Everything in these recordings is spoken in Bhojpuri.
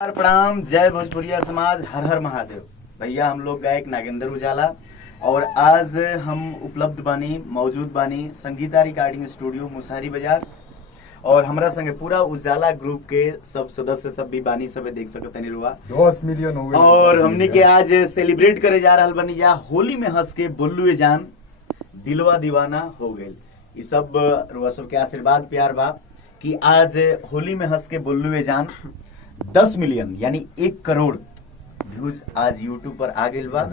प्रणाम, जय भोजपुरिया समाज, हर हर महादेव। भैया हम लोग गायक नागेंद्र उजाला और आज हम उपलब्ध बानी, मौजूद बानी संगीता रिकॉर्डिंग स्टूडियो मुसहरी बाजार और हमरा संगे पूरा उजाला ग्रुप के सब सदस्य सब भी बानी, सब देख सकते नहीं रुआ 10 मिलियन हो गए और हमने के आज सेलिब्रेट करे जा रहा बनी जा होली में हंस के बोलुए जान दिलवा दीवाना हो गए। ये सब रुआ सब के आशीर्वाद प्यार बा कि आज होली में हंस के बोलुए जान 10 मिलियन यानी 1 करोड़ व्यूज आज यूट्यूब पर आ गइल बा।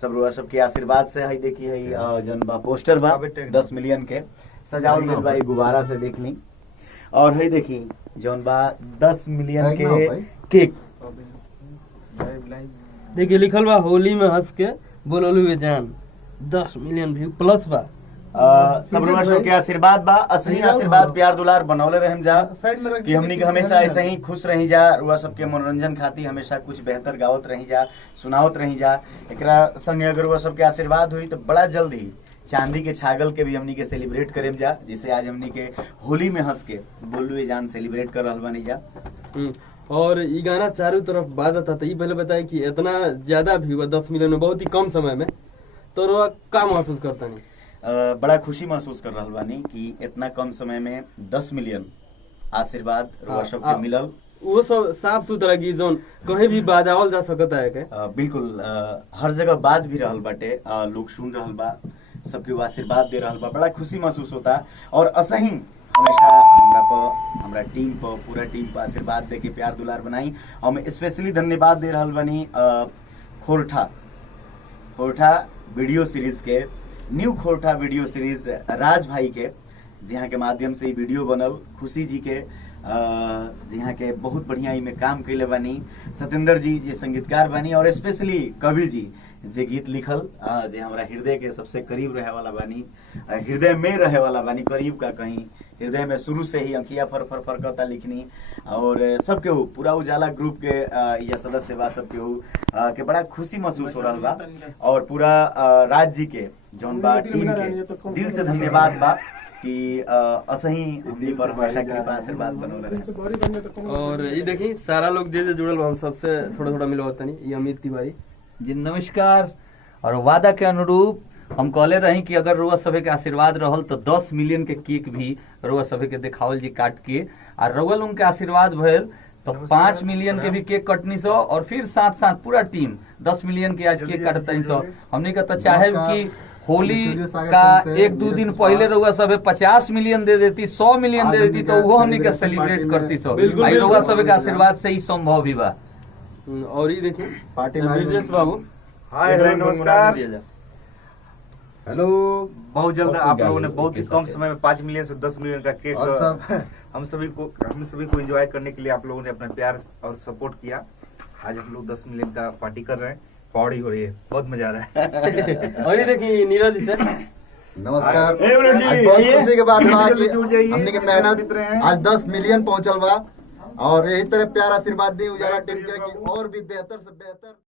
सब रुआ सब के आशीर्वाद से है। देखी है जन बा पोस्टर बा 10 मिलियन के सजावल गइल बा, गुब्बारा से देखनी और है देखी जौन बा 10 मिलियन के केक देखिए लिखल बा होली में हंस के बोललू जान 10 मिलियन व्यू प्लस बा। सब रुआ सब के आशीर्वाद बा, असली आशीर्वाद प्यार दुलार बनौले रहम जा कि हमनी के हमेशा ऐसे ही खुश रही जा। रुआ सब के मनोरंजन खातिर हमेशा कुछ बेहतर गावत रही जा, सुनावत रही जा। एकरा संगे अगर रुआ सब के आशीर्वाद हुई तो बड़ा जल्दी चांदी के छागल के भी हमनी के सेलिब्रेट करेम जा, जिसे आज हमनी के होली में हंस के बोलुए जान सेलिब्रेट कर रहल बानी जा। और ये गाना चारों तरफ बाजता था। ये पहले बताए कि इतना ज्यादा व्यू 10 मिलियन में बहुत ही कम समय में, तो रुआ का महसूस करता नहीं? बड़ा खुशी महसूस कर रहल बानी कि इतना कम समय में 10 मिलियन आशीर्वाद रुआ सब के मिलल। वो सब साफ सुथरा की जोन कहीं भी बाजावल जा सकता है के बिल्कुल हर जगह बाज भी रहल बाटे, लोग सुन रहल बा, सबके वो आशीर्वाद दे रहल बा, बड़ा खुशी महसूस होता। और असही हमेशा हमरा टीम पर, पूरा टीम पर आशीर्वाद दे के प्यार दुलार बनाई। हम स्पेशली धन्यवाद दे रहल बानी खोरठा वीडियो सीरीज के, न्यू खोरठा वीडियो सीरीज राज भाई के, जहाँ के माध्यम से वीडियो बनल, खुशी जी के जहाँ के बहुत बढ़िया में काम कैले बानी, सत्येंद्र जी जे संगीतकार बानी और स्पेशली कवि जी जे गीत लिखल, जे हमारा हृदय के सबसे करीब रहे वाला बानी, हृदय में रहे वाला बानी, करीब का कहीं हृदय में शुरू से ही अंकिया फर फर फरकता लिखनी। और सबके पूरा उजाला ग्रुप के या सदस्य बा सबके के बड़ा खुशी महसूस हो रहा बा। और पूरा राज जी के जौन बा टीम के दिल से धन्यवाद बा कि असही हमनी पर हमेशा कृपा आशीर्वाद बनौले रहे। और ये देखी सारा लोग जे जुड़ल बा, हम सबसे थोड़ा थोड़ा मिलवत नहीं। ये अमित तिवारी जी नमस्कार। और वादा के अनुरूप हम कहले रही कि अगर रुआ सभे के आशीर्वाद रहल तो 10 मिलियन के केक भी रुआ सभे के देखावल जी काट के, और रुआ लोग के आशीर्वाद भइल तो 5 मिलियन के भी केक कटनी सो, और फिर साथ साथ पूरा टीम 10 मिलियन के आज केक काटते सो। हमने का तो चाहे कि होली का 1-2 दिन पहले रुआ सभे 50 मिलियन दे देती, 100 मिलियन दे देती, तो वो हमने के सेलिब्रेट करती सो। रुआ सभे के आशीर्वाद से ही संभव भी बा। और ये देखिए ब्रिजेश बाबू, हाय नमस्कार, हेलो। बहुत जल्द आप लोगों ने बहुत ही कम समय में 5 मिलियन से 10 मिलियन का केक हम सभी को एंजॉय करने के लिए आप लोगों ने अपना प्यार और सपोर्ट किया। आज हम लोग 10 मिलियन का पार्टी कर रहे हैं, पार्टी हो रही है, बहुत मजा आ रहा है। और ये देखिए नीरज सर, नमस्कार। आज बहुत खुशी के बात हमने के मेहनत आज 10 मिलियन पहुंचल बा और यही तरह प्यार आशीर्वाद दी उजाला टीम के कि और भी बेहतर से बेहतर